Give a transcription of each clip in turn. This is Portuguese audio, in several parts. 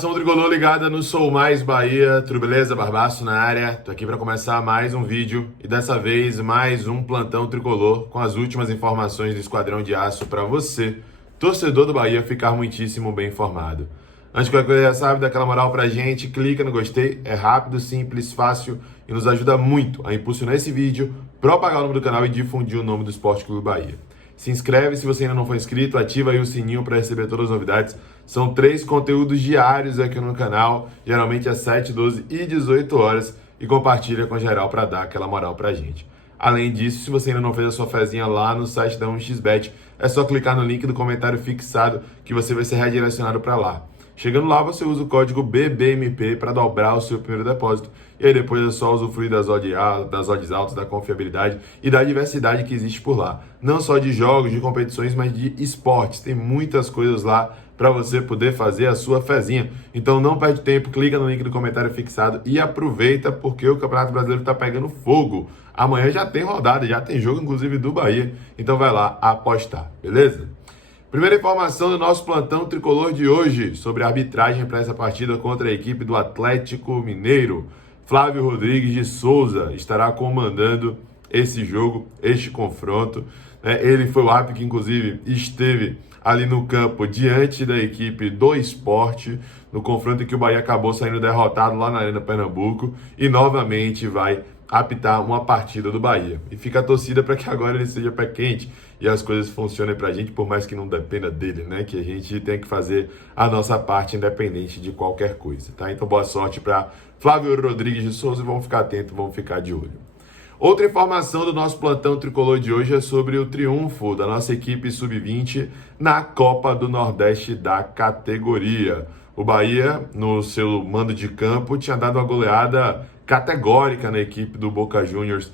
Nação Tricolor ligada no Sou Mais Bahia, tudo beleza? Barbaço na área, tô aqui para começar mais um vídeo e dessa vez mais um plantão tricolor com as últimas informações do Esquadrão de Aço para você, torcedor do Bahia, ficar muitíssimo bem informado. Antes de qualquer coisa, já sabe, dá aquela moral pra gente, clica no gostei, é rápido, simples, fácil e nos ajuda muito a impulsionar esse vídeo, propagar o nome do canal e difundir o nome do Esporte Clube Bahia. Se inscreve se você ainda não for inscrito, ativa aí o sininho para receber todas as novidades. São 3 conteúdos diários aqui no canal, geralmente às 7, 12 e 18 horas, e compartilha com geral para dar aquela moral pra gente. Além disso, se você ainda não fez a sua fezinha lá no site da 1xBet, é só clicar no link do comentário fixado que você vai ser redirecionado para lá. Chegando lá, você usa o código BBMP para dobrar o seu primeiro depósito. E aí depois é só usufruir das odds altas, da confiabilidade e da diversidade que existe por lá. Não só de jogos, de competições, mas de esportes. Tem muitas coisas lá para você poder fazer a sua fezinha. Então não perde tempo, clica no link do comentário fixado e aproveita porque o Campeonato Brasileiro está pegando fogo. Amanhã já tem rodada, já tem jogo inclusive do Bahia. Então vai lá apostar, beleza? Primeira informação do nosso plantão tricolor de hoje sobre a arbitragem para essa partida contra a equipe do Atlético Mineiro. Flávio Rodrigues de Souza estará comandando esse jogo, este confronto. Ele foi o árbitro que, inclusive, esteve ali no campo diante da equipe do Sport, no confronto em que o Bahia acabou saindo derrotado lá na Arena Pernambuco e novamente vai apitar uma partida do Bahia. E fica a torcida para que agora ele seja pé quente e as coisas funcionem pra gente, por mais que não dependa dele, né? Que a gente tem que fazer a nossa parte independente de qualquer coisa, tá? Então boa sorte para Flávio Rodrigues de Souza e vamos ficar atentos, vamos ficar de olho. Outra informação do nosso plantão tricolor de hoje é sobre o triunfo da nossa equipe sub-20 na Copa do Nordeste da categoria. O Bahia, no seu mando de campo, tinha dado uma goleada categórica na equipe do Boca Juniors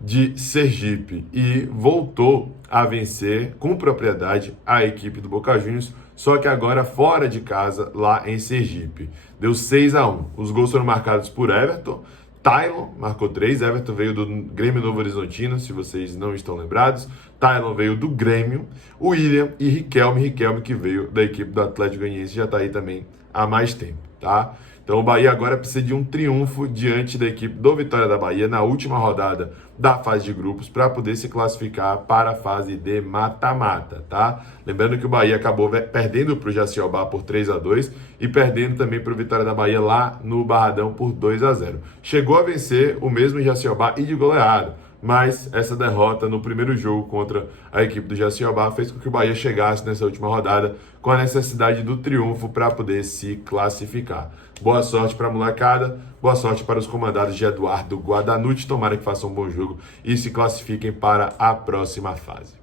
de Sergipe e voltou a vencer com propriedade a equipe do Boca Juniors, só que agora fora de casa, lá em Sergipe. Deu 6-1. Os gols foram marcados por Everton. Tylon marcou 3, Everton veio do Grêmio Novo Horizontino, se vocês não estão lembrados. Tylon veio do Grêmio, o William e Riquelme que veio da equipe do Atlético Goianiense, já está aí também há mais tempo, tá? Então o Bahia agora precisa de um triunfo diante da equipe do Vitória da Bahia na última rodada da fase de grupos para poder se classificar para a fase de mata-mata, tá? Lembrando que o Bahia acabou perdendo para o Jaciobá por 3-2 e perdendo também para o Vitória da Bahia lá no Barradão por 2-0. Chegou a vencer o mesmo Jaciobá e de goleada, mas essa derrota no primeiro jogo contra a equipe do Jaciobá fez com que o Bahia chegasse nessa última rodada com a necessidade do triunfo para poder se classificar. Boa sorte para a molecada, boa sorte para os comandados de Eduardo Guadanucci, tomara que façam um bom jogo e se classifiquem para a próxima fase.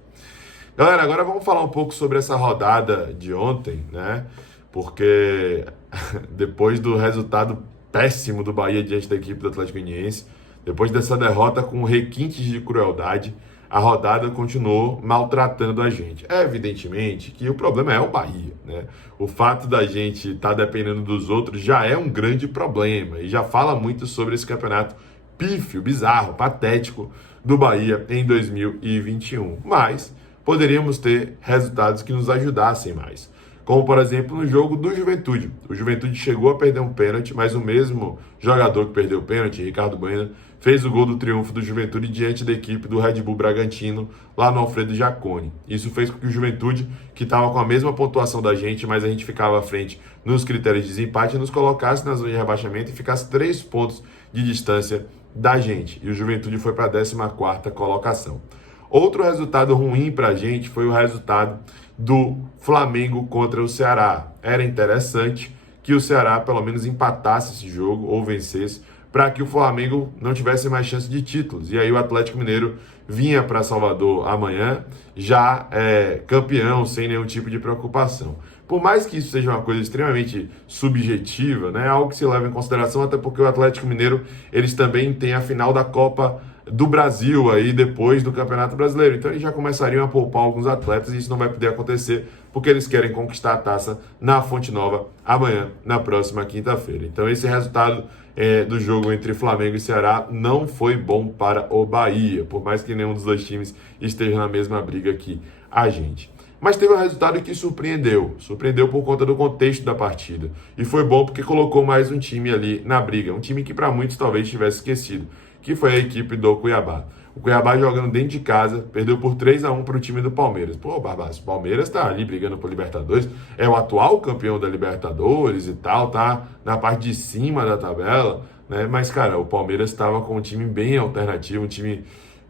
Galera, agora vamos falar um pouco sobre essa rodada de ontem, né? Porque depois do resultado péssimo do Bahia diante da equipe do Atlético Goianiense, depois dessa derrota com requintes de crueldade, a rodada continuou maltratando a gente. É evidentemente que o problema é o Bahia, né? O fato da gente estar dependendo dos outros já é um grande problema e já fala muito sobre esse campeonato pífio, bizarro, patético do Bahia em 2021. Mas poderíamos ter resultados que nos ajudassem mais. Como, por exemplo, no jogo do Juventude. O Juventude chegou a perder um pênalti, mas o mesmo jogador que perdeu o pênalti, Ricardo Bueno, fez o gol do triunfo do Juventude diante da equipe do Red Bull Bragantino, lá no Alfredo Jaconi. Isso fez com que o Juventude, que estava com a mesma pontuação da gente, mas a gente ficava à frente nos critérios de desempate, nos colocasse na zona de rebaixamento e ficasse 3 pontos de distância da gente. E o Juventude foi para a 14ª colocação. Outro resultado ruim para a gente foi o resultado do Flamengo contra o Ceará. Era interessante que o Ceará pelo menos empatasse esse jogo ou vencesse para que o Flamengo não tivesse mais chance de títulos. E aí o Atlético Mineiro vinha para Salvador amanhã já campeão, sem nenhum tipo de preocupação. Por mais que isso seja uma coisa extremamente subjetiva, né, algo que se leva em consideração, até porque o Atlético Mineiro, eles também têm a final da Copa do Brasil aí depois do Campeonato Brasileiro. Então eles já começariam a poupar alguns atletas e isso não vai poder acontecer porque eles querem conquistar a taça na Fonte Nova amanhã, na próxima quinta-feira. Então esse resultado do jogo entre Flamengo e Ceará não foi bom para o Bahia, por mais que nenhum dos dois times esteja na mesma briga que a gente. Mas teve um resultado que surpreendeu. Surpreendeu por conta do contexto da partida. E foi bom porque colocou mais um time ali na briga. Um time que para muitos talvez tivesse esquecido, que foi a equipe do Cuiabá. O Cuiabá jogando dentro de casa, perdeu por 3-1 para o time do Palmeiras. Pô, Barbaço, o Palmeiras tá ali brigando por Libertadores, é o atual campeão da Libertadores e tal, tá na parte de cima da tabela, né? Mas, cara, o Palmeiras estava com um time bem alternativo, um time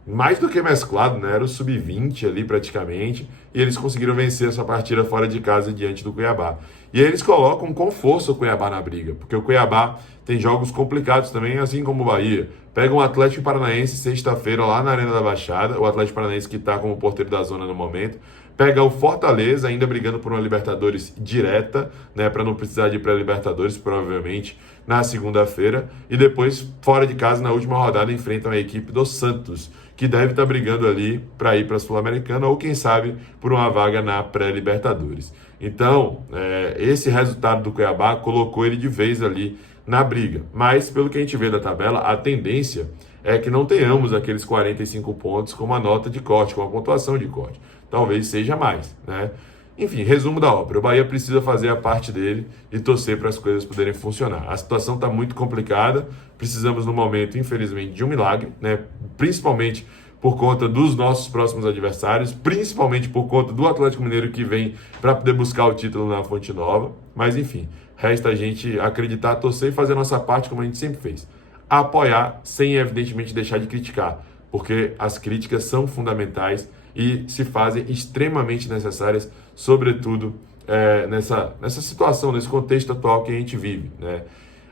mais do que mesclado, né? Era o sub-20 ali praticamente, e eles conseguiram vencer essa partida fora de casa diante do Cuiabá. E aí eles colocam com força o Cuiabá na briga, porque o Cuiabá tem jogos complicados também, assim como o Bahia. Pega um Atlético Paranaense sexta-feira lá na Arena da Baixada, o Atlético Paranaense que está como porteiro da zona no momento. Pega o Fortaleza, ainda brigando por uma Libertadores direta, né, para não precisar de pré-Libertadores, provavelmente, na segunda-feira. E depois, fora de casa, na última rodada, enfrentam a equipe do Santos, que deve estar brigando ali para ir para a Sul-Americana ou, quem sabe, por uma vaga na pré-Libertadores. Então, esse resultado do Cuiabá colocou ele de vez ali na briga. Mas, pelo que a gente vê da tabela, a tendência é que não tenhamos aqueles 45 pontos como a nota de corte, com a pontuação de corte. Talvez seja mais, né? Enfim, resumo da obra. O Bahia precisa fazer a parte dele e torcer para as coisas poderem funcionar. A situação está muito complicada. Precisamos, no momento, infelizmente, de um milagre, né? Principalmente por conta dos nossos próximos adversários, principalmente por conta do Atlético Mineiro que vem para poder buscar o título na Fonte Nova. Mas, enfim, resta a gente acreditar, torcer e fazer a nossa parte como a gente sempre fez. Apoiar sem, evidentemente, deixar de criticar, porque as críticas são fundamentais e se fazem extremamente necessárias, sobretudo nessa situação, nesse contexto atual que a gente vive, né?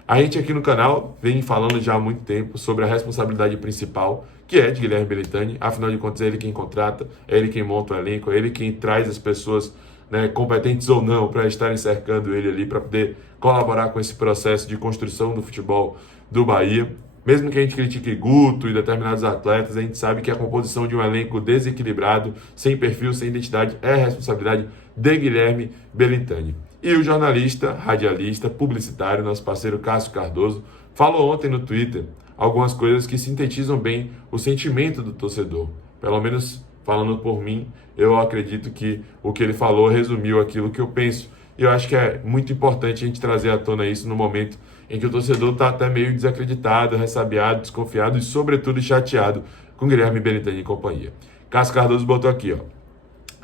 A gente aqui no canal vem falando já há muito tempo sobre a responsabilidade principal, que é de Guilherme Belintani. Afinal de contas, é ele quem contrata, é ele quem monta o elenco, é ele quem traz as pessoas, né, competentes ou não, para estarem cercando ele ali, para poder colaborar com esse processo de construção do futebol do Bahia. Mesmo que a gente critique Guto e determinados atletas, a gente sabe que a composição de um elenco desequilibrado, sem perfil, sem identidade, é responsabilidade de Guilherme Belintani. E o jornalista, radialista, publicitário, nosso parceiro Cássio Cardoso, falou ontem no Twitter algumas coisas que sintetizam bem o sentimento do torcedor. Pelo menos, falando por mim, eu acredito que o que ele falou resumiu aquilo que eu penso. E eu acho que é muito importante a gente trazer à tona isso no momento em que o torcedor está até meio desacreditado, ressabiado, desconfiado e, sobretudo, chateado com Guilherme Belintani e companhia. Cássio Cardoso botou aqui, ó.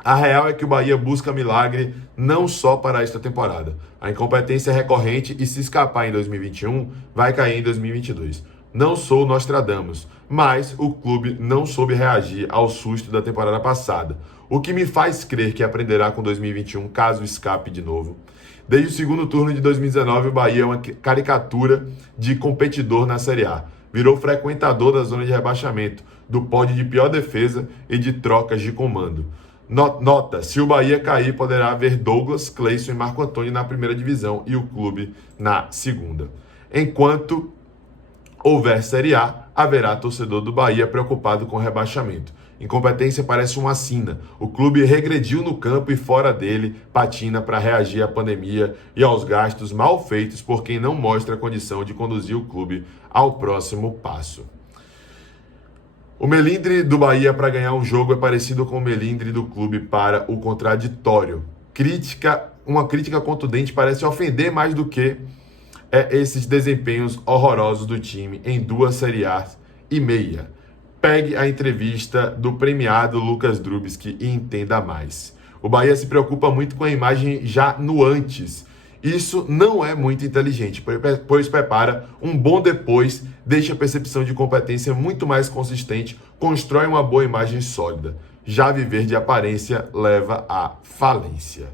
A real é que o Bahia busca milagre não só para esta temporada. A incompetência é recorrente e, se escapar em 2021, vai cair em 2022. Não sou Nostradamus, mas o clube não soube reagir ao susto da temporada passada, o que me faz crer que aprenderá com 2021 caso escape de novo. Desde o segundo turno de 2019, o Bahia é uma caricatura de competidor na Série A. Virou frequentador da zona de rebaixamento, do pódio de pior defesa e de trocas de comando. Nota, se o Bahia cair, poderá haver Douglas, Cleison e Marco Antônio na primeira divisão e o clube na segunda. Enquanto houver Série A, haverá torcedor do Bahia preocupado com o rebaixamento. Incompetência parece uma sina. O clube regrediu no campo e fora dele patina para reagir à pandemia e aos gastos mal feitos por quem não mostra a condição de conduzir o clube ao próximo passo. O melindre do Bahia para ganhar um jogo é parecido com o melindre do clube para o contraditório. Uma crítica contundente parece ofender mais do que esses desempenhos horrorosos do time em 2 Série A e meia. Pegue a entrevista do premiado Lucas Drubsky e entenda mais. O Bahia se preocupa muito com a imagem já no antes. Isso não é muito inteligente, pois prepara um bom depois, deixa a percepção de competência muito mais consistente, constrói uma boa imagem sólida. Já viver de aparência leva à falência.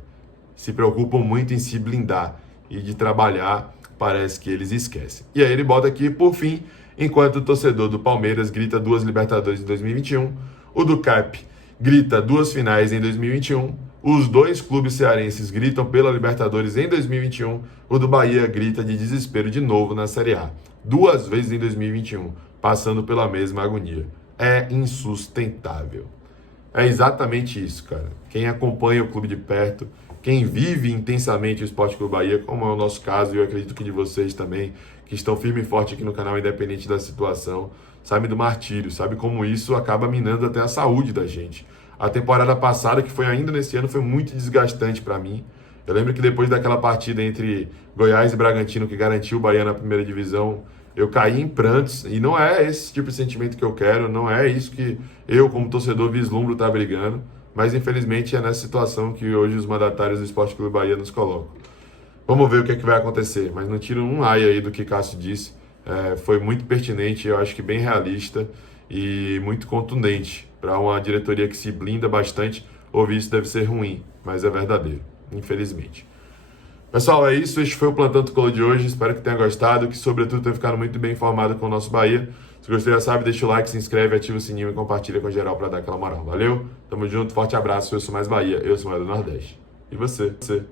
Se preocupam muito em se blindar e de trabalhar, parece que eles esquecem. E aí ele bota aqui, por fim, enquanto o torcedor do Palmeiras grita 2 Libertadores em 2021, o do CAP grita 2 finais em 2021, os 2 clubes cearenses gritam pela Libertadores em 2021, o do Bahia grita de desespero de novo na Série A, 2 vezes em 2021, passando pela mesma agonia. É insustentável. É exatamente isso, cara. Quem acompanha o clube de perto, quem vive intensamente o Esporte Clube Bahia, como é o nosso caso, e eu acredito que de vocês também, que estão firme e forte aqui no canal, independente da situação, sabe do martírio, sabe como isso acaba minando até a saúde da gente. A temporada passada, que foi ainda nesse ano, foi muito desgastante para mim. Eu lembro que depois daquela partida entre Goiás e Bragantino, que garantiu o Bahia na primeira divisão, eu caí em prantos. E não é esse tipo de sentimento que eu quero, não é isso que eu, como torcedor, vislumbro estar brigando. Mas, infelizmente, é nessa situação que hoje os mandatários do Esporte Clube Bahia nos colocam. Vamos ver o que é que vai acontecer, mas não tiro um ai aí do que Cássio disse. Foi muito pertinente, eu acho que bem realista e muito contundente. Para uma diretoria que se blinda bastante, ouvir isso deve ser ruim, mas é verdadeiro, infelizmente. Pessoal, é isso. Este foi o Plantão Tricolor de hoje. Espero que tenha gostado, que sobretudo tenha ficado muito bem informado com o nosso Bahia. Se gostou, já sabe, deixa o like, se inscreve, ativa o sininho e compartilha com geral para dar aquela moral. Valeu? Tamo junto, forte abraço. Eu sou mais Bahia, eu sou mais do Nordeste. E você?